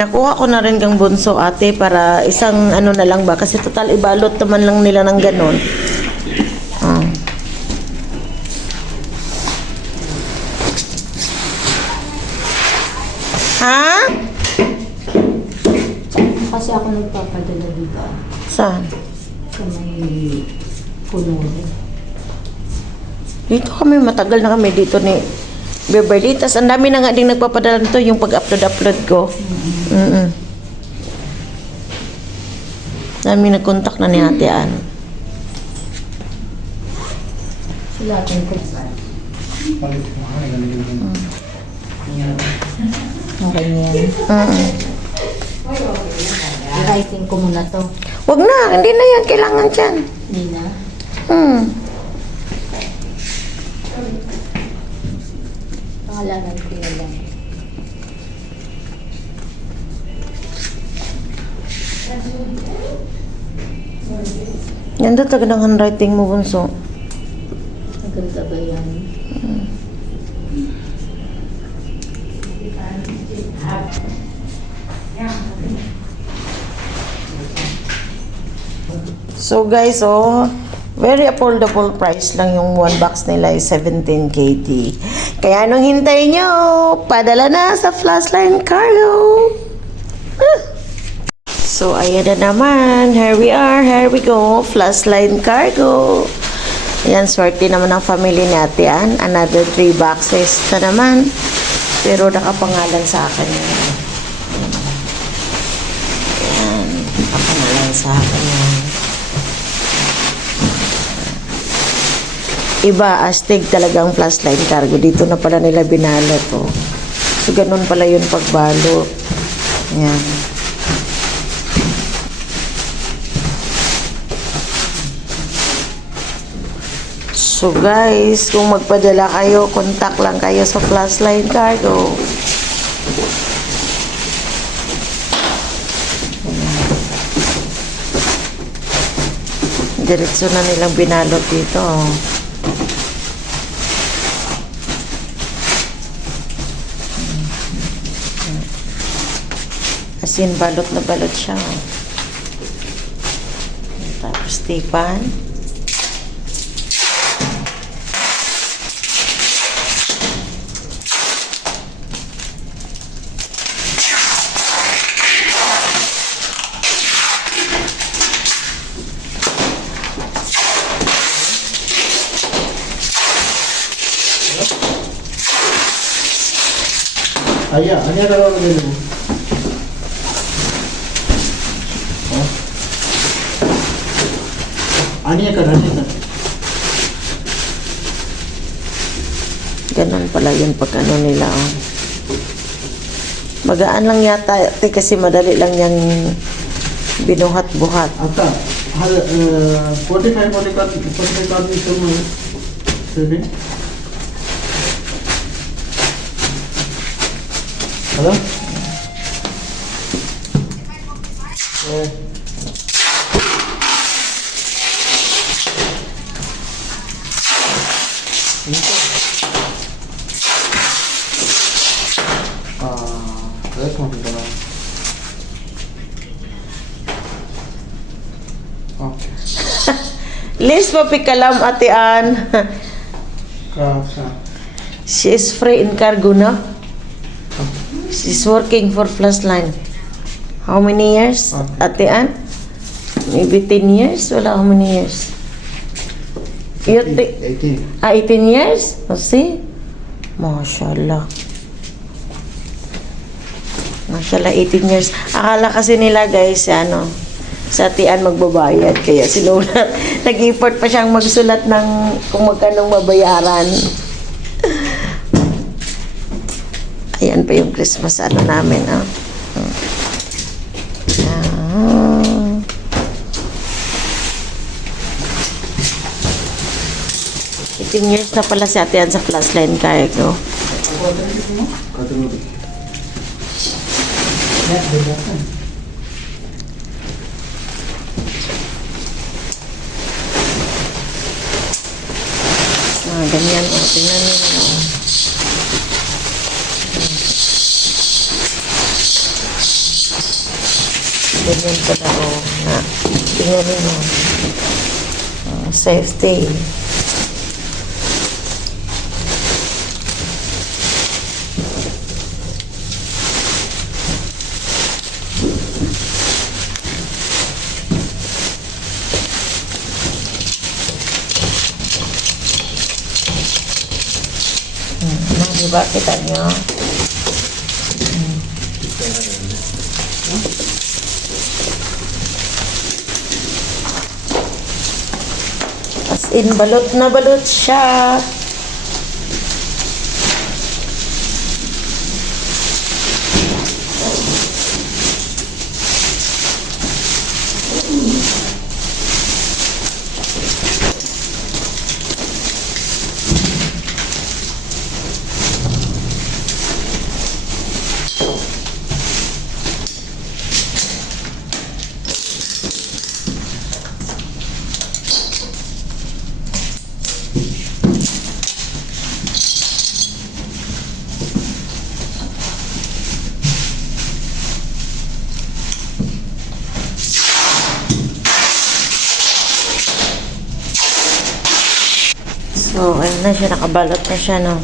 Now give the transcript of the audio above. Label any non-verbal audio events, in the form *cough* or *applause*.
Nakuha ko na rin kang bunso ate para isang ano na lang ba kasi total ibalot naman lang nila ng ganon. Ah. Ha? Kasi ako nagpapadala dito Saan? sa may puno. Dito kami, matagal na kami dito ni Beverly. Tas ang dami na nga din nagpapadala nito yung pag-upload-upload ko. Mm-mm. Dami nag-contact na ni Ate Ann. Sila atin ko. Okay na yan. Mm-mm. I-writing ko muna to. Wag na, hindi na yan. Kailangan dyan. Hindi na. Hmm. Pangalanan ko yun lang. Ganda talaga ng handwriting mo, Bunso. Maganda ba yan? So guys, oh, very affordable price lang yung one box nila is 17 KT. Kaya nung hintay nyo, padala na sa Flashline Cargo. Ah. So ayan na naman, here we are, here we go, Flashline Cargo. Ayan, swerte naman ang family ni Ate. Another three boxes na naman. Pero nakapangalan sa akin. Ayan, nakapangalan sa akin yan. Iba, astig talagang flashlight cargo. Dito na pala nila binalot, oh. So, ganun pala yun pagbalot. Ayan. So, guys, kung magpadala kayo, contact lang kayo sa flashlight cargo. Diretso na nilang binalot dito, oh. As in, balot na balot siya. oh. Tapos, tipan. ಅಯ್ಯ ಹನ್ನೆರಡು ನೀವು Aniya ka, aniya ka. Ganun pala yun pag ano nila. Oh. Magaan lang yata ate kasi madali lang yang binuhat-buhat. Ata, hal, uh, 45 45 45 minutes mo. Sige. Halo? Eh. Mo dito na. Liz ate Ann. Kasa. She is free in cargo na. No? She's working for Plus Line. How many years, Okay. Ate Ann? Maybe 10 years? Wala, how many years? You thi- 18 Ah, 18 years? Oh, see? Mashallah. Mashallah, 18 years. Akala kasi nila, guys, ano, sa tian magbabayad. Kaya sinulat. *laughs* Nag-effort pa siyang magsulat ng kung magkano mabayaran. Ayan pa yung Christmas ano namin, ah. Ah. Eighteen years na pala si Ate Ann sa Flashline Cargo. Ah, ganyan. Oh, tingnan niyo. oh. Ganyan pala o. Na, tingnan mo. Uh, safety. Hmm, di ba kita nyo? As in, balot na balot siya. So, ayun na siya, nakabalot na siya, no?